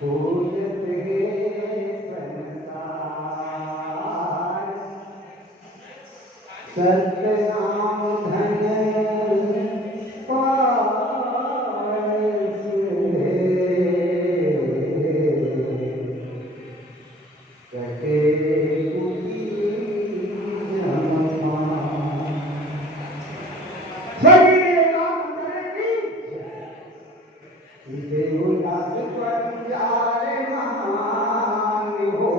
पूजत हे संसार सतनाम धन पारस कटे मुखी जनमा देवदास पंजारे महान हो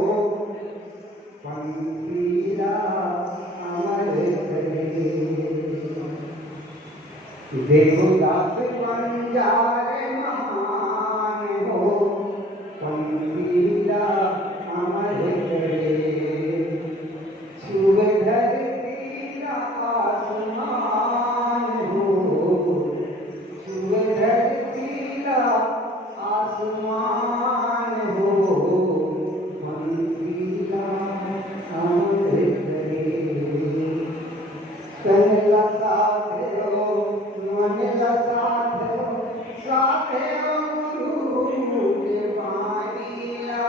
पंक्तिया अमर करे देवदास पंजारे महान हो पंक्तिया अमर करे छुए धरती आसमान हो छुए धरती आसमान हो पंक्तिया अमर करे तन का साथ हो मन का साथ हो गुरु के पानिया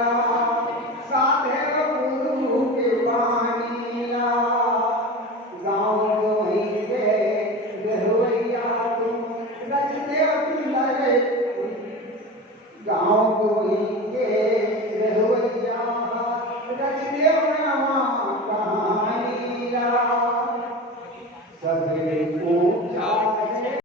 साथ गुरु के पानिया गाँव वहीं के रहुआ तुम रचते लगे गाँव वहीं के रहुआ रचते कहानी